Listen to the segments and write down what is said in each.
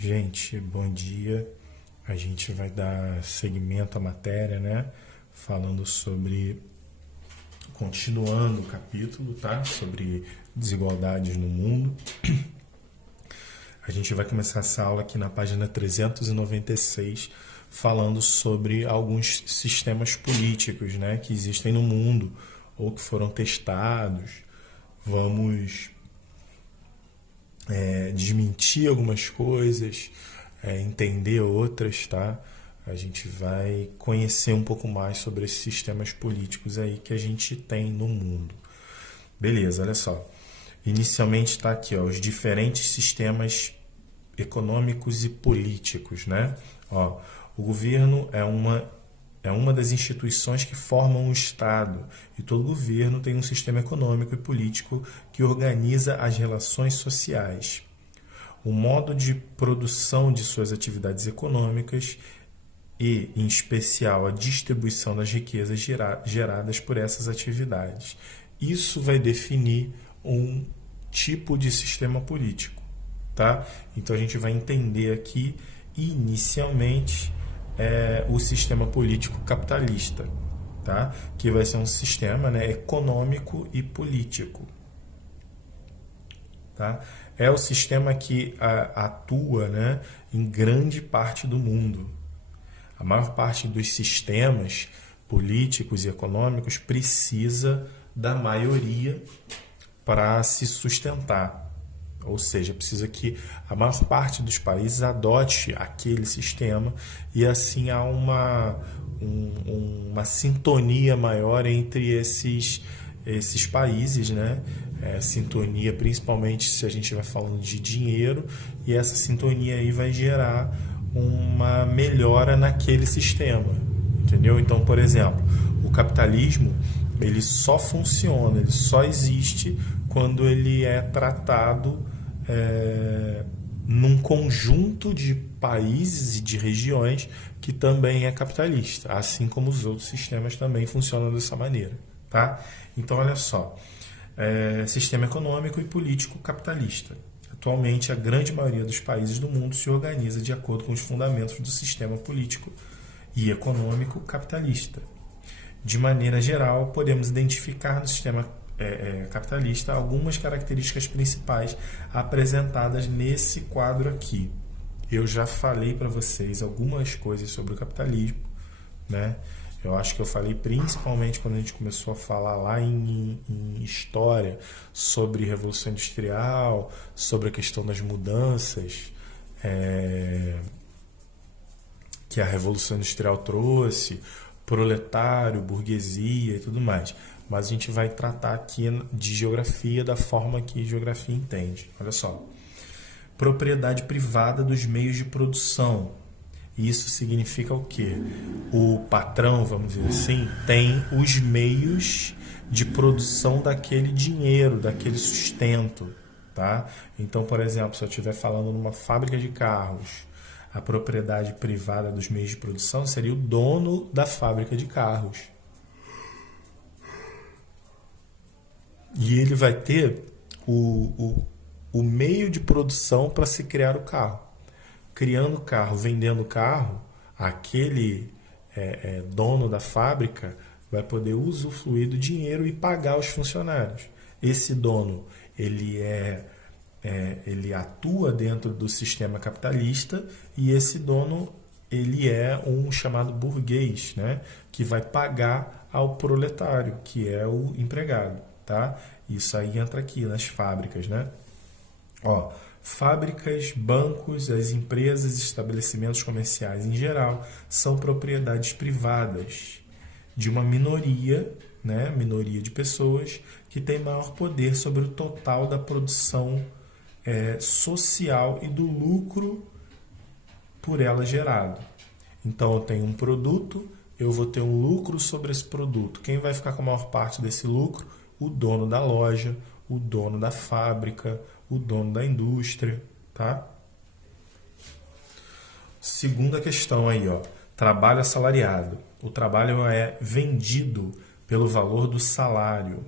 Gente, bom dia. A gente vai dar seguimento à matéria, né? Falando sobre, continuando o capítulo, tá? Sobre desigualdades no mundo. A gente vai começar essa aula aqui na página 396, falando sobre alguns sistemas políticos, né? Que existem no mundo ou que foram testados. Vamos desmentir algumas coisas, entender outras, tá? A gente vai conhecer um pouco mais sobre esses sistemas políticos aí que a gente tem no mundo. Beleza, olha só. Inicialmente está aqui, ó, os diferentes sistemas econômicos e políticos, né? Ó, o governo é uma das instituições que formam o Estado, e todo governo tem um sistema econômico e político que organiza as relações sociais, o modo de produção de suas atividades econômicas e, em especial, a distribuição das riquezas geradas por essas atividades. Isso vai definir um tipo de sistema político, tá? Então a gente vai entender aqui, inicialmente, o sistema político capitalista, tá? Que vai ser um sistema, né, econômico e político. Tá? É o sistema que atua, né, em grande parte do mundo. A maior parte dos sistemas políticos e econômicos precisa da maioria para se sustentar. Ou seja, precisa que a maior parte dos países adote aquele sistema e assim há uma sintonia maior entre esses países, né? Sintonia principalmente se a gente vai falando de dinheiro, e essa sintonia aí vai gerar uma melhora naquele sistema, entendeu? Então, por exemplo, o capitalismo ele só funciona, ele só existe quando ele é tratado num conjunto de países e de regiões que também é capitalista, assim como os outros sistemas também funcionam dessa maneira, tá? Então, olha só, sistema econômico e político capitalista. Atualmente, a grande maioria dos países do mundo se organiza de acordo com os fundamentos do sistema político e econômico capitalista. De maneira geral, podemos identificar no sistema capitalista algumas características principais apresentadas nesse quadro aqui. Eu já falei para vocês algumas coisas sobre o capitalismo, né? Eu acho que eu falei principalmente quando a gente começou a falar lá em história sobre Revolução Industrial, sobre a questão das mudanças que a Revolução Industrial trouxe, proletário, burguesia e tudo mais. Mas a gente vai tratar aqui de geografia da forma que geografia entende. Olha só. Propriedade privada dos meios de produção. Isso significa o quê? O patrão, vamos dizer assim, tem os meios de produção daquele dinheiro, daquele sustento, tá? Então, por exemplo, se eu estiver falando numa fábrica de carros, a propriedade privada dos meios de produção seria o dono da fábrica de carros. E ele vai ter o meio de produção para se criar o carro. Criando o carro, vendendo o carro, aquele dono da fábrica vai poder usufruir do dinheiro e pagar os funcionários. Esse dono, ele atua dentro do sistema capitalista, e esse dono ele é um chamado burguês, né? Que vai pagar ao proletário, que é o empregado, tá? Isso aí entra aqui nas fábricas, né? Ó, fábricas, bancos, as empresas e estabelecimentos comerciais em geral são propriedades privadas de uma minoria, né? Minoria de pessoas que tem maior poder sobre o total da produção social e do lucro por ela gerado. Então, eu tenho um produto, eu vou ter um lucro sobre esse produto. Quem vai ficar com a maior parte desse lucro? O dono da loja, o dono da fábrica, o dono da indústria, tá? Segunda questão aí, ó. Trabalho assalariado. O trabalho é vendido pelo valor do salário.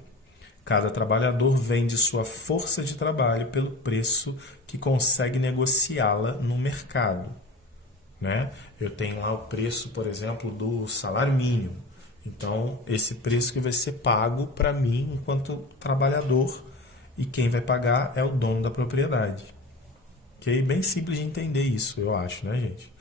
Cada trabalhador vende sua força de trabalho pelo preço que consegue negociá-la no mercado, né? Eu tenho lá o preço, por exemplo, do salário mínimo. Então, esse preço que vai ser pago para mim enquanto trabalhador, e quem vai pagar é o dono da propriedade. Ok? Bem simples de entender isso, eu acho, né, gente?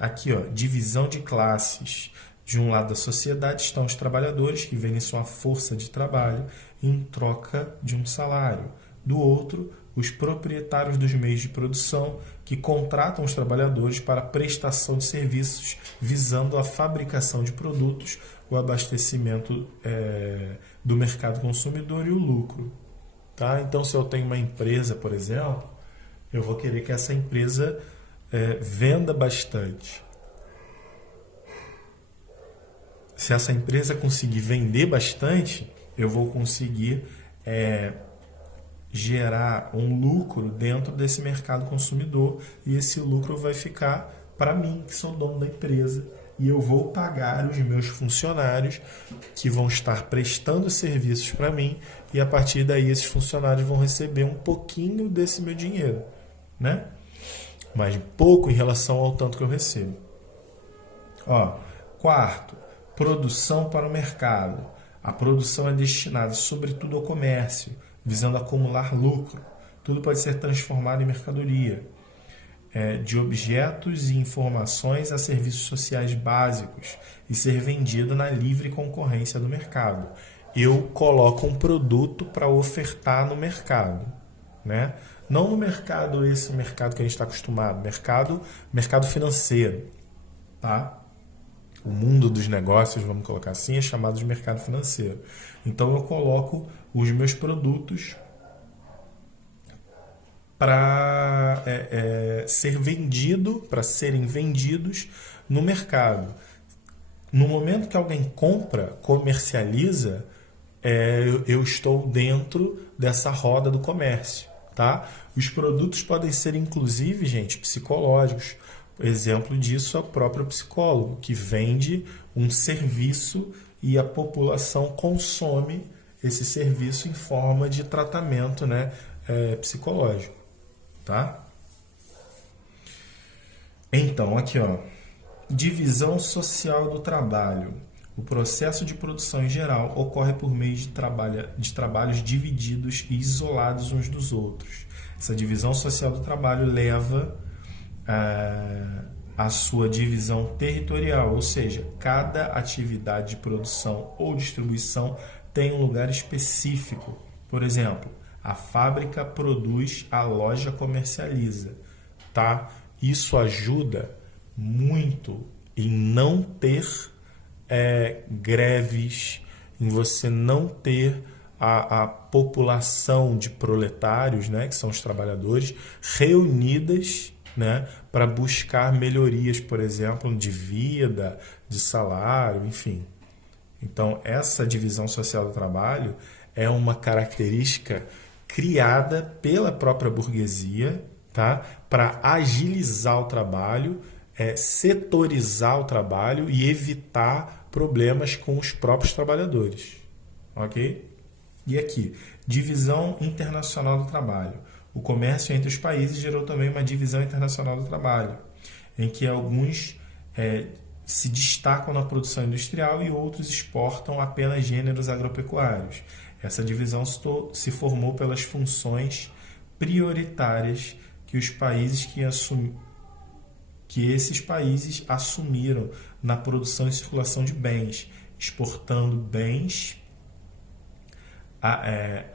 Aqui, ó, divisão de classes. De um lado da sociedade estão os trabalhadores que vendem sua força de trabalho em troca de um salário. Do outro, os proprietários dos meios de produção que contratam os trabalhadores para prestação de serviços visando a fabricação de produtos, o abastecimento do mercado consumidor e o lucro. Tá? Então, se eu tenho uma empresa, por exemplo, eu vou querer que essa empresa venda bastante. Se essa empresa conseguir vender bastante, eu vou conseguir gerar um lucro dentro desse mercado consumidor, e esse lucro vai ficar para mim, que sou dono da empresa, e eu vou pagar os meus funcionários que vão estar prestando serviços para mim, e a partir daí esses funcionários vão receber um pouquinho desse meu dinheiro, né? Mas pouco em relação ao tanto que eu recebo. Ó, quarto, produção para o mercado. A produção é destinada sobretudo ao comércio, visando acumular lucro. Tudo pode ser transformado em mercadoria, de objetos e informações a serviços sociais básicos, e ser vendido na livre concorrência do mercado. Eu coloco um produto para ofertar no mercado, né? Não no mercado, esse mercado que a gente está acostumado, mercado financeiro, tá? O mundo dos negócios, vamos colocar assim, é chamado de mercado financeiro. Então eu coloco os meus produtos para serem vendidos no mercado. No momento que alguém compra, comercializa, eu estou dentro dessa roda do comércio, tá? Os produtos podem ser, inclusive, gente, psicológicos. Exemplo disso é o próprio psicólogo, que vende um serviço e a população consome esse serviço em forma de tratamento, né, psicológico, tá? Então, aqui, ó, divisão social do trabalho. O processo de produção em geral ocorre por meio de trabalhos divididos e isolados uns dos outros. Essa divisão social do trabalho leva a sua divisão territorial, ou seja, cada atividade de produção ou distribuição tem um lugar específico. Por exemplo, a fábrica produz, a loja comercializa, tá? Isso ajuda muito em não ter greves, em você não ter a população de proletários, né, que são os trabalhadores, reunidas, né, para buscar melhorias, por exemplo, de vida, de salário, enfim. Então, essa divisão social do trabalho é uma característica criada pela própria burguesia, tá, para agilizar o trabalho, setorizar o trabalho e evitar problemas com os próprios trabalhadores. Ok? E aqui, divisão internacional do trabalho. O comércio entre os países gerou também uma divisão internacional do trabalho, em que alguns se destacam na produção industrial e outros exportam apenas gêneros agropecuários. Essa divisão se formou pelas funções prioritárias que esses países assumiram na produção e circulação de bens, exportando bens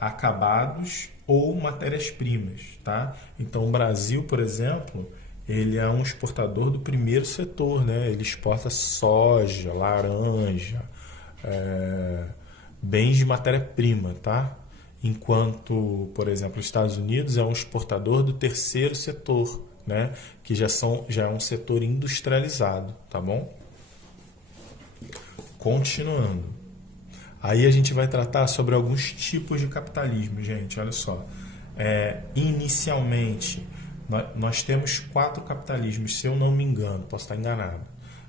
acabados ou matérias-primas, tá? Então, o Brasil, por exemplo, ele é um exportador do primeiro setor, né? Ele exporta soja, laranja, bens de matéria-prima, tá? Enquanto, por exemplo, os Estados Unidos é um exportador do terceiro setor, né? Que já é um setor industrializado, tá bom? Continuando. Aí a gente vai tratar sobre alguns tipos de capitalismo, gente, olha só. Inicialmente, nós temos 4 capitalismos, se eu não me engano, posso estar enganado,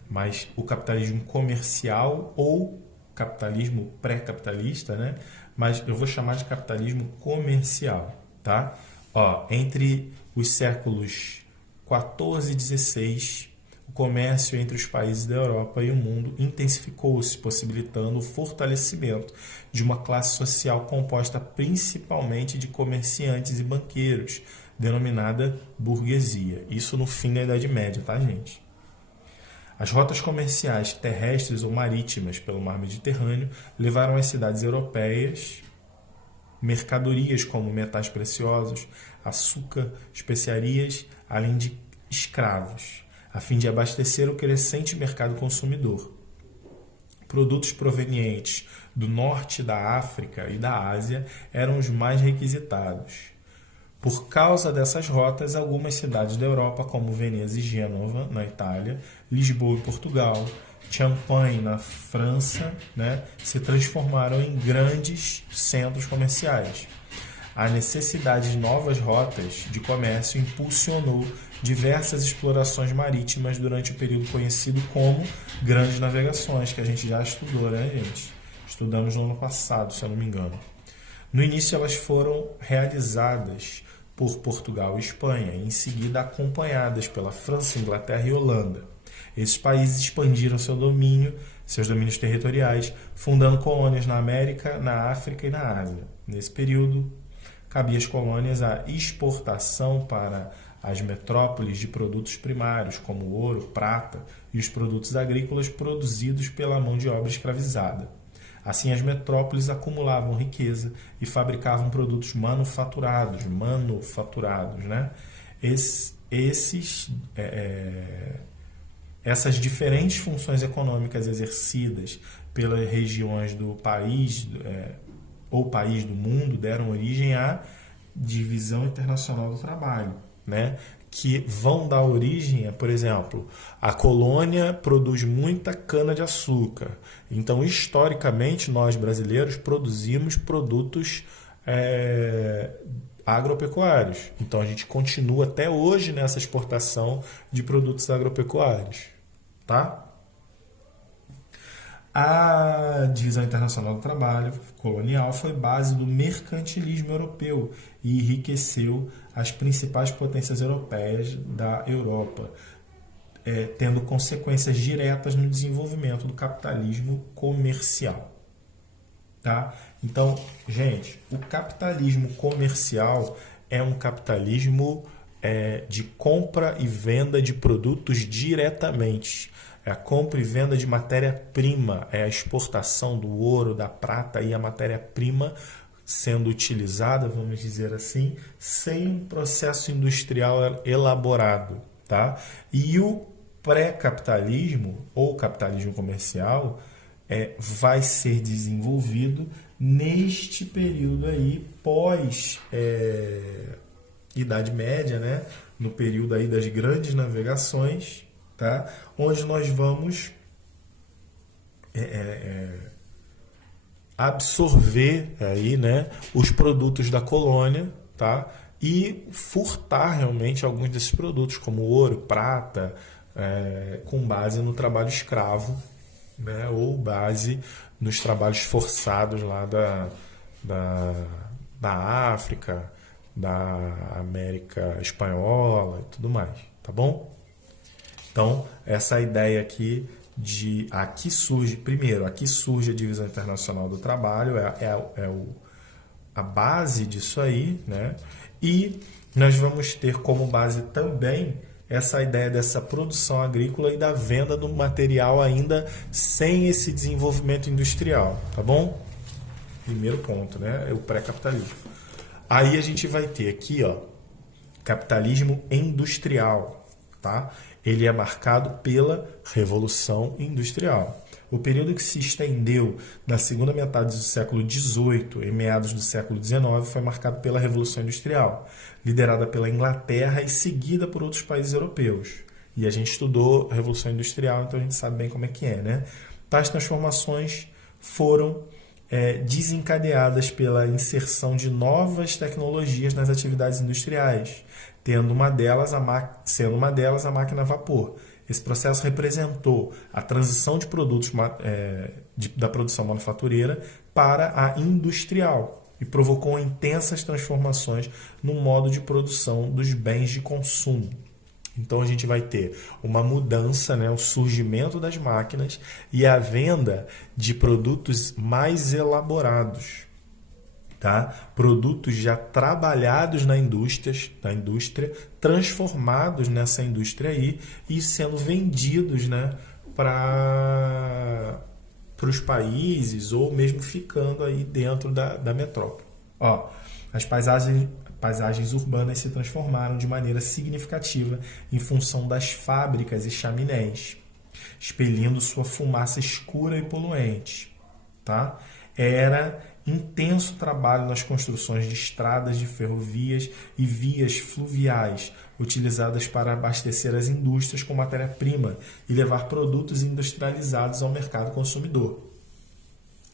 mas o capitalismo comercial ou capitalismo pré-capitalista, né? mas eu vou chamar de capitalismo comercial, tá? Ó, entre os séculos 14 e 16, o comércio entre os países da Europa e o mundo intensificou-se, possibilitando o fortalecimento de uma classe social composta principalmente de comerciantes e banqueiros, denominada burguesia. Isso no fim da Idade Média, tá, gente? As rotas comerciais terrestres ou marítimas pelo mar Mediterrâneo levaram às cidades europeias mercadorias como metais preciosos, açúcar, especiarias, além de escravos, a fim de abastecer o crescente mercado consumidor. Produtos provenientes do norte da África e da Ásia eram os mais requisitados. Por causa dessas rotas, algumas cidades da Europa, como Veneza e Gênova, na Itália, Lisboa em Portugal, Champagne, na França, né, se transformaram em grandes centros comerciais. A necessidade de novas rotas de comércio impulsionou diversas explorações marítimas durante o período conhecido como Grandes Navegações, que a gente já estudou, né, gente? Estudamos no ano passado, se eu não me engano. No início, elas foram realizadas por Portugal e Espanha, e em seguida acompanhadas pela França, Inglaterra e Holanda. Esses países expandiram seus domínios territoriais, fundando colônias na América, na África e na Ásia. Nesse período, cabia às colônias a exportação para as metrópoles de produtos primários, como ouro, prata e os produtos agrícolas produzidos pela mão de obra escravizada. Assim, as metrópoles acumulavam riqueza e fabricavam produtos manufaturados, né? Essas diferentes funções econômicas exercidas pelas regiões do país ou país do mundo deram origem à divisão internacional do trabalho, né? Que vão dar origem a, por exemplo, a colônia produz muita cana-de-açúcar. Então, historicamente, nós brasileiros produzimos produtos agropecuários. Então, a gente continua até hoje nessa exportação de produtos agropecuários, tá? A divisão internacional do trabalho colonial foi base do mercantilismo europeu e enriqueceu as principais potências europeias da Europa, tendo consequências diretas no desenvolvimento do capitalismo comercial. Tá? Então, gente, o capitalismo comercial é um capitalismo de compra e venda de produtos diretamente. É a compra e venda de matéria-prima, é a exportação do ouro, da prata e a matéria-prima sendo utilizada, vamos dizer assim, sem um processo industrial elaborado. Tá? E o pré-capitalismo, ou capitalismo comercial, vai ser desenvolvido neste período aí pós Idade Média, né? No período aí das grandes navegações, tá? Onde nós vamos absorver aí, né, os produtos da colônia, tá? E furtar realmente alguns desses produtos, como ouro, prata, com base no trabalho escravo, né? Ou base nos trabalhos forçados lá da África, da América Espanhola e tudo mais, tá bom? Então, essa ideia aqui aqui surge a divisão internacional do trabalho, a base disso aí, né? E nós vamos ter como base também essa ideia dessa produção agrícola e da venda do material ainda sem esse desenvolvimento industrial, tá bom? Primeiro ponto, né? É o pré-capitalismo. Aí a gente vai ter aqui, ó, capitalismo industrial, tá? Ele é marcado pela Revolução Industrial. O período que se estendeu da segunda metade do século XVIII e meados do século XIX foi marcado pela Revolução Industrial, liderada pela Inglaterra e seguida por outros países europeus. E a gente estudou Revolução Industrial, então a gente sabe bem como é que é, né? Tais transformações foram desencadeadas pela inserção de novas tecnologias nas atividades industriais, sendo uma delas a máquina a vapor. Esse processo representou a transição de produtos da produção manufatureira para a industrial e provocou intensas transformações no modo de produção dos bens de consumo. Então a gente vai ter uma mudança, né, o surgimento das máquinas e a venda de produtos mais elaborados, tá? Produtos já trabalhados na indústria, transformados nessa indústria aí e sendo vendidos, né, para os países ou mesmo ficando aí dentro da metrópole. Ó, as paisagens urbanas se transformaram de maneira significativa em função das fábricas e chaminés, expelindo sua fumaça escura e poluente. Tá? Era intenso trabalho nas construções de estradas de ferrovias e vias fluviais, utilizadas para abastecer as indústrias com matéria-prima e levar produtos industrializados ao mercado consumidor.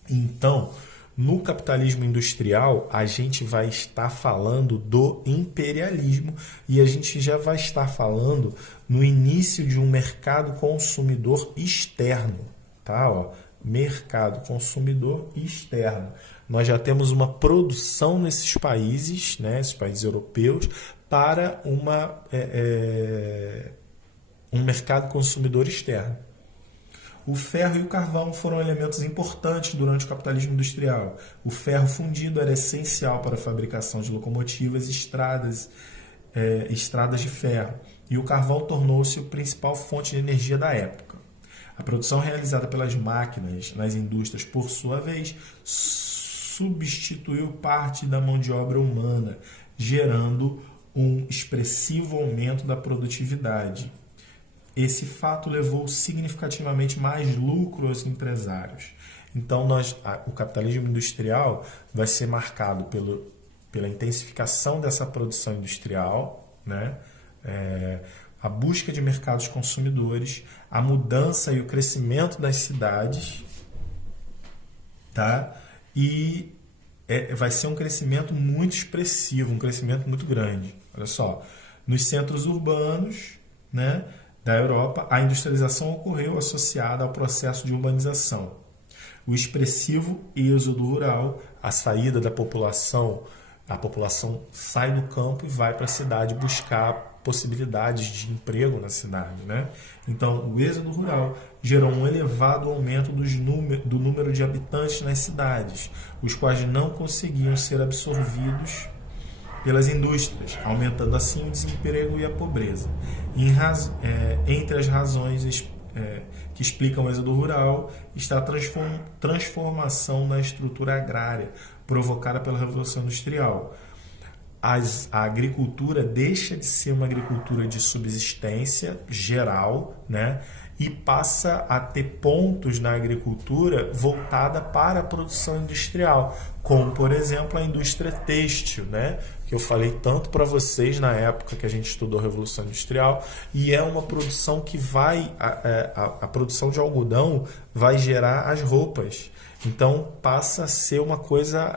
Então, no capitalismo industrial, a gente vai estar falando do imperialismo e a gente já vai estar falando no início de um mercado consumidor externo, tá? Ó, mercado consumidor externo. Nós já temos uma produção nesses países, né, esses países europeus, para um mercado consumidor externo. O ferro e o carvão foram elementos importantes durante o capitalismo industrial. O ferro fundido era essencial para a fabricação de locomotivas e estradas de ferro, e o carvão tornou-se a principal fonte de energia da época. A produção realizada pelas máquinas nas indústrias, por sua vez, substituiu parte da mão de obra humana, gerando um expressivo aumento da produtividade. Esse fato levou significativamente mais lucro aos empresários. Então, o capitalismo industrial vai ser marcado pela intensificação dessa produção industrial, né? A busca de mercados consumidores, a mudança e o crescimento das cidades, tá? E vai ser um crescimento muito expressivo, um crescimento muito grande. Olha só, nos centros urbanos, né, da Europa, a industrialização ocorreu associada ao processo de urbanização. O expressivo êxodo rural, a saída da população, a população sai do campo e vai para a cidade buscar possibilidades de emprego na cidade, né? Então, o êxodo rural gerou um elevado aumento do número de habitantes nas cidades, os quais não conseguiam ser absorvidos pelas indústrias, aumentando assim o desemprego e a pobreza. Entre as razões que explicam o êxodo rural está a transformação na estrutura agrária provocada pela Revolução Industrial. A agricultura deixa de ser uma agricultura de subsistência geral, né, e passa a ter pontos na agricultura voltada para a produção industrial, como, por exemplo, a indústria têxtil, né, que eu falei tanto para vocês na época que a gente estudou a Revolução Industrial, e é uma produção que a produção de algodão vai gerar as roupas. Então passa a ser uma coisa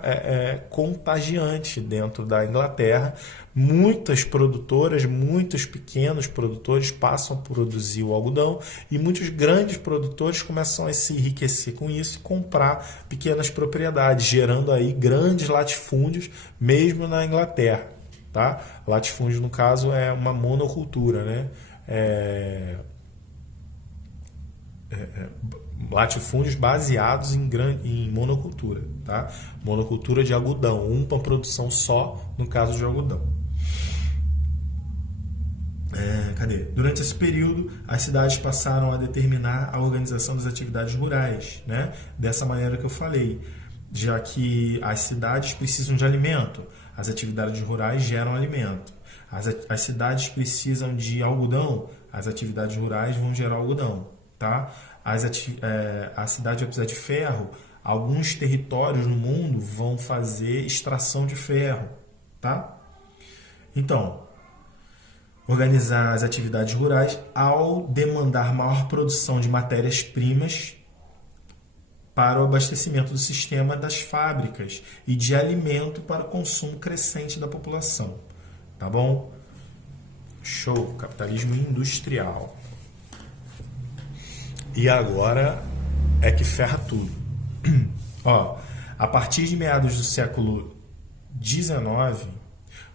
contagiante dentro da Inglaterra. Muitas produtoras, muitos pequenos produtores passam a produzir o algodão e muitos grandes produtores começam a se enriquecer com isso e comprar pequenas propriedades, gerando aí grandes latifúndios mesmo na Inglaterra. Tá? Latifúndio, no caso, é uma monocultura, né? Latifúndios baseados em monocultura, tá? Monocultura de algodão, uma produção só no caso de algodão. Durante esse período, as cidades passaram a determinar a organização das atividades rurais, né? Dessa maneira que eu falei, já que as cidades precisam de alimento, as atividades rurais geram alimento. As cidades precisam de algodão, as atividades rurais vão gerar algodão, tá? A cidade vai precisar de ferro, alguns territórios no mundo vão fazer extração de ferro, tá? Então, organizar as atividades rurais ao demandar maior produção de matérias-primas para o abastecimento do sistema das fábricas e de alimento para o consumo crescente da população, tá bom? Show, capitalismo industrial. E agora é que ferra tudo. Ó, A partir de meados do século XIX,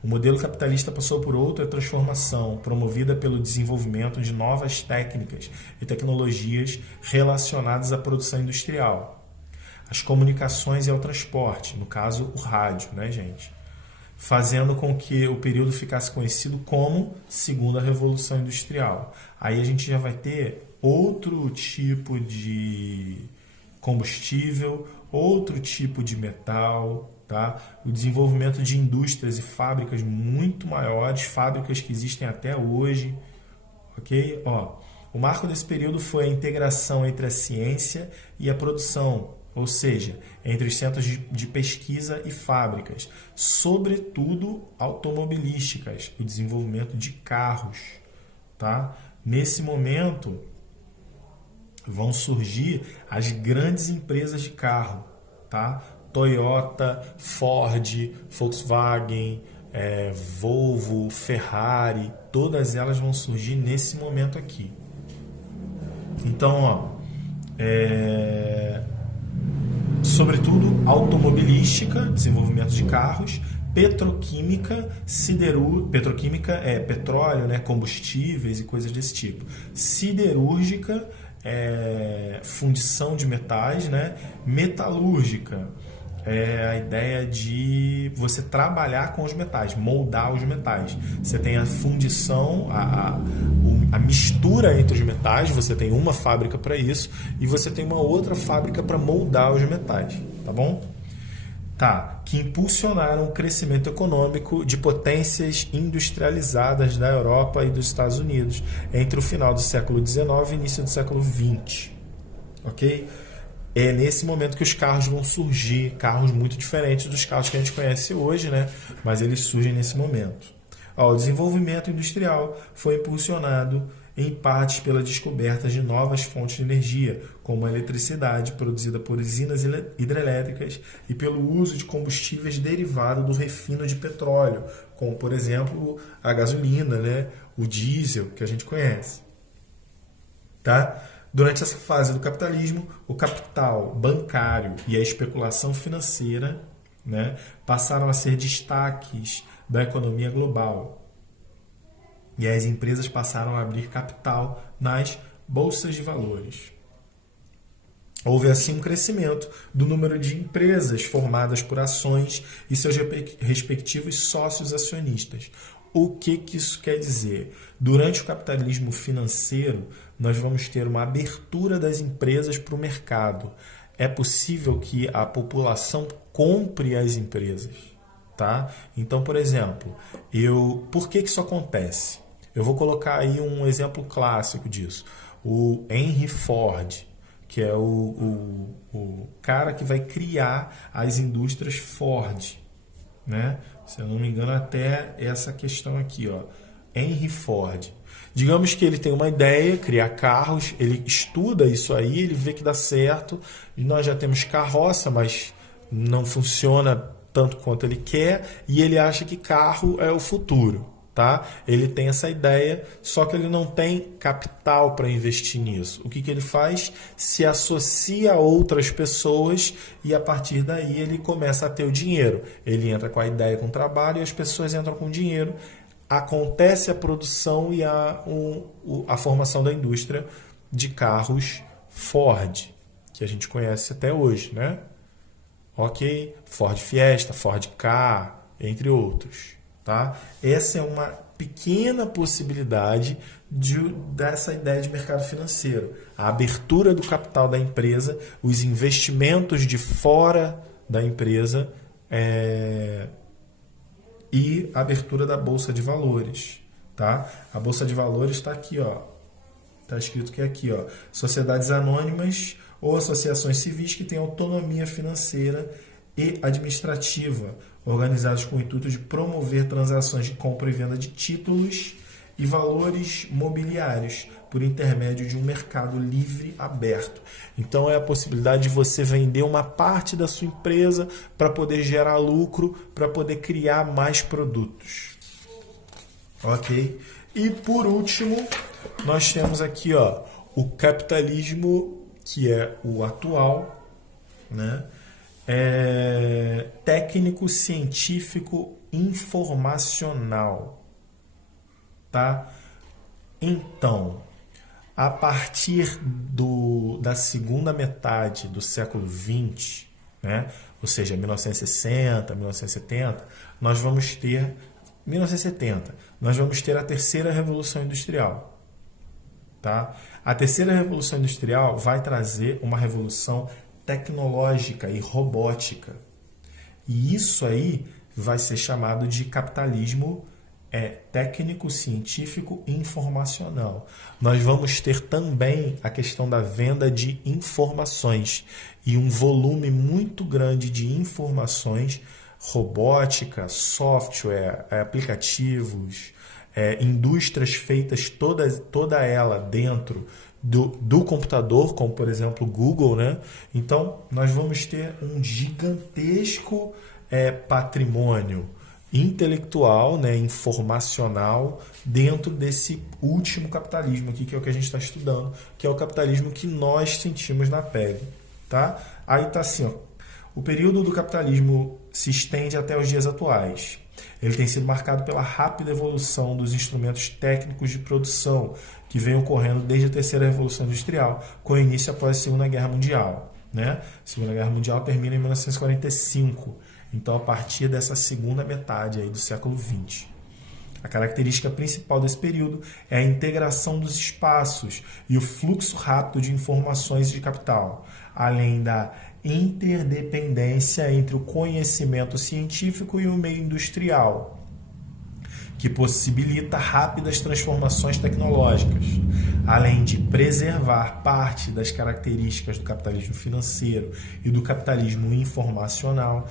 o modelo capitalista passou por outra transformação, promovida pelo desenvolvimento de novas técnicas e tecnologias relacionadas à produção industrial, às comunicações e ao transporte, no caso o rádio, né, gente? Fazendo com que o período ficasse conhecido como Segunda Revolução Industrial. Aí a gente já vai ter outro tipo de combustível, outro tipo de metal, tá? O desenvolvimento de indústrias e fábricas muito maiores, fábricas que existem até hoje, ok? Ó, o marco desse período foi a integração entre a ciência e a produção, ou seja, entre os centros de pesquisa e fábricas, sobretudo automobilísticas, o desenvolvimento de carros, tá? Nesse momento vão surgir as grandes empresas de carro, tá? Toyota, Ford, Volkswagen, Volvo, Ferrari, todas elas vão surgir nesse momento aqui. Então, ó, sobretudo automobilística, desenvolvimento de carros, petroquímica, petroquímica é petróleo, né, combustíveis e coisas desse tipo. Siderúrgica, fundição de metais, né, metalúrgica, a ideia de você trabalhar com os metais, moldar os metais. Você tem a fundição, a mistura entre os metais, você tem uma fábrica para isso e você tem uma outra fábrica para moldar os metais, tá bom? Tá, que impulsionaram o crescimento econômico de potências industrializadas da Europa e dos Estados Unidos entre o final do século XIX e início do século XX, ok? É nesse momento que os carros vão surgir, carros muito diferentes dos carros que a gente conhece hoje, né? Mas eles surgem nesse momento. Ó, o desenvolvimento industrial foi impulsionado em parte pela descoberta de novas fontes de energia, como a eletricidade produzida por usinas hidrelétricas e pelo uso de combustíveis derivados do refino de petróleo, como, por exemplo, a gasolina, né? O diesel, que a gente conhece. Tá? Durante essa fase do capitalismo, o capital bancário e a especulação financeira, né, passaram a ser destaques da economia global. E as empresas passaram a abrir capital nas bolsas de valores. Houve assim um crescimento do número de empresas formadas por ações e seus respectivos sócios acionistas. O que isso quer dizer? Durante o capitalismo financeiro, nós vamos ter uma abertura das empresas para o mercado. É possível que a população compre as empresas, tá? Então, por exemplo, por que isso acontece? Eu vou colocar aí um exemplo clássico disso. O Henry Ford, que é o cara que vai criar as indústrias Ford, né? Se eu não me engano, até essa questão aqui, ó, Henry Ford. Digamos que ele tem uma ideia, criar carros, ele estuda isso aí, ele vê que dá certo, e nós já temos carroça, mas não funciona tanto quanto ele quer, e ele acha que carro é o futuro, tá? Ele tem essa ideia, só que ele não tem capital para investir nisso. O que ele faz? Se associa a outras pessoas e a partir daí ele começa a ter o dinheiro. Ele entra com a ideia, com o trabalho, e as pessoas entram com o dinheiro. Acontece a produção e a formação da indústria de carros Ford, que a gente conhece até hoje, né? Ok? Ford Fiesta, Ford Ka, entre outros. Tá? Essa é uma pequena possibilidade dessa ideia de mercado financeiro. A abertura do capital da empresa, os investimentos de fora da empresa e a abertura da Bolsa de Valores. Tá? A Bolsa de Valores está aqui, ó. Está escrito que é aqui, ó. Sociedades anônimas ou associações civis que têm autonomia financeira e administrativa, organizados com o intuito de promover transações de compra e venda de títulos e valores mobiliários por intermédio de um mercado livre aberto. Então é a possibilidade de você vender uma parte da sua empresa para poder gerar lucro, para poder criar mais produtos. Ok? E por último, nós temos aqui, ó, o capitalismo, que é o atual, né? técnico, científico, informacional, tá? Então, a partir da segunda metade do século XX, né? Ou seja, 1960, 1970, nós vamos ter 1970, nós vamos ter a terceira revolução industrial, tá? A terceira revolução industrial vai trazer uma revolução tecnológica e robótica. E isso aí vai ser chamado de capitalismo técnico, científico e informacional. Nós vamos ter também a questão da venda de informações e um volume muito grande de informações, robótica, software, aplicativos, indústrias feitas toda ela dentro do computador, como por exemplo o Google, né? Então nós vamos ter um gigantesco patrimônio intelectual, né, informacional, dentro desse último capitalismo aqui, que é o que a gente está estudando, que é o capitalismo que nós sentimos na pele. Tá? Aí tá assim, ó, o período do capitalismo se estende até os dias atuais. Ele tem sido marcado pela rápida evolução dos instrumentos técnicos de produção, que vem ocorrendo desde a terceira revolução industrial, com início após a Segunda Guerra Mundial. Né? A Segunda Guerra Mundial termina em 1945. Então, a partir dessa segunda metade aí do século XX. A característica principal desse período é a integração dos espaços e o fluxo rápido de informações de capital, além da interdependência entre o conhecimento científico e o meio industrial, que possibilita rápidas transformações tecnológicas, além de preservar parte das características do capitalismo financeiro e do capitalismo informacional,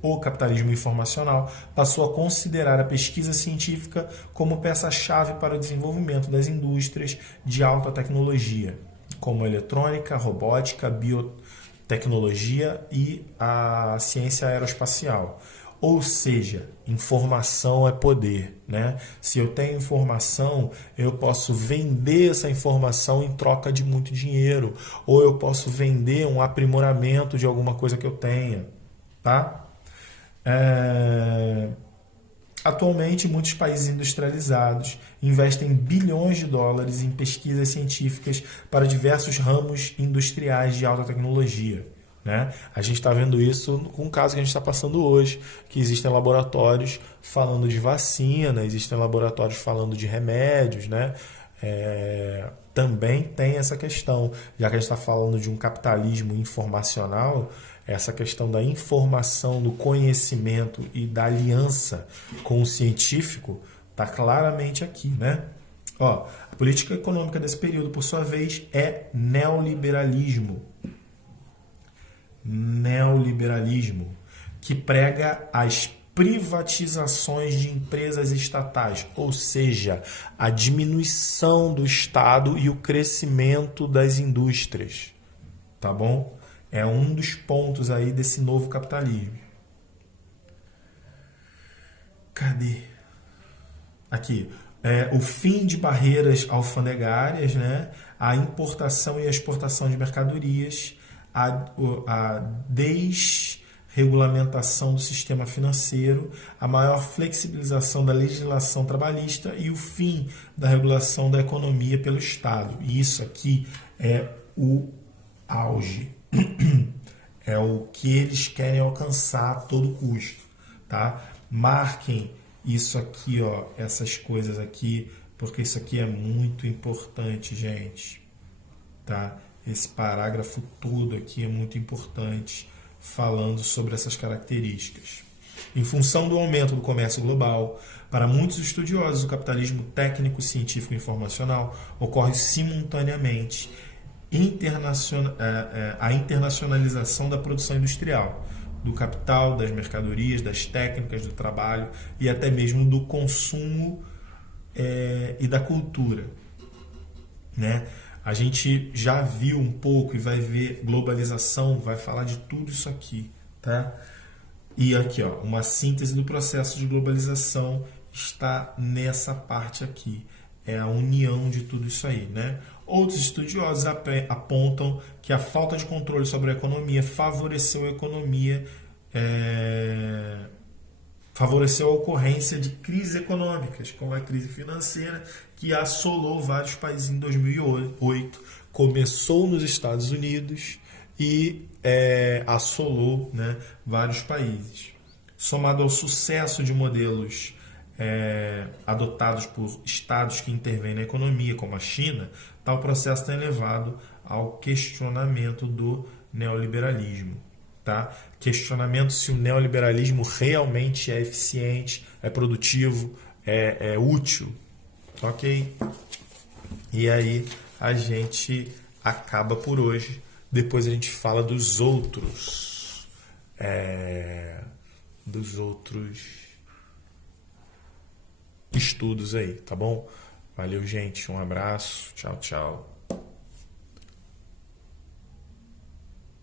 o capitalismo informacional passou a considerar a pesquisa científica como peça-chave para o desenvolvimento das indústrias de alta tecnologia, como a eletrônica, robótica, biotecnologia e a ciência aeroespacial. Ou seja, informação é poder, né? Se eu tenho informação, eu posso vender essa informação em troca de muito dinheiro, ou eu posso vender um aprimoramento de alguma coisa que eu tenha, tá? Atualmente, muitos países industrializados investem bilhões de dólares em pesquisas científicas para diversos ramos industriais de alta tecnologia. Né? A gente está vendo isso com o caso que a gente está passando hoje, que existem laboratórios falando de vacina, existem laboratórios falando de remédios, né? Também tem essa questão, já que a gente está falando de um capitalismo informacional, essa questão da informação, do conhecimento e da aliança com o científico está claramente aqui, né? Ó, a política econômica desse período, por sua vez, é neoliberalismo. Neoliberalismo, que prega as privatizações de empresas estatais, ou seja, a diminuição do Estado e o crescimento das indústrias, tá bom? É um dos pontos aí desse novo capitalismo. Cadê? Aqui. O fim de barreiras alfandegárias, né? A importação e a exportação de mercadorias, a desregulamentação do sistema financeiro, a maior flexibilização da legislação trabalhista e o fim da regulação da economia pelo Estado. E isso aqui é o auge. É o que eles querem alcançar a todo custo. Tá? Marquem isso aqui, ó, essas coisas aqui, porque isso aqui é muito importante, gente. Tá? Esse parágrafo todo aqui é muito importante, falando sobre essas características. Em função do aumento do comércio global, para muitos estudiosos, o capitalismo técnico, científico e informacional ocorre simultaneamente a internacionalização da produção industrial, do capital, das mercadorias, das técnicas, do trabalho e até mesmo do consumo e da cultura, né? A gente já viu um pouco e vai ver globalização, vai falar de tudo isso aqui, tá? E aqui, ó, uma síntese do processo de globalização está nessa parte aqui. É a união de tudo isso aí, né? Outros estudiosos apontam que a falta de controle sobre a economia favoreceu a ocorrência de crises econômicas, como a crise financeira que assolou vários países em 2008. Começou nos Estados Unidos e assolou, né, vários países. Somado ao sucesso de modelos adotados por estados que intervêm na economia, como a China, tal processo tem levado ao questionamento do neoliberalismo. Tá? Questionamento se o neoliberalismo realmente é eficiente, é produtivo, é útil. Ok? E aí a gente acaba por hoje. Depois a gente fala dos outros. Dos outros estudos aí, tá bom? Valeu, gente. Um abraço. Tchau, tchau.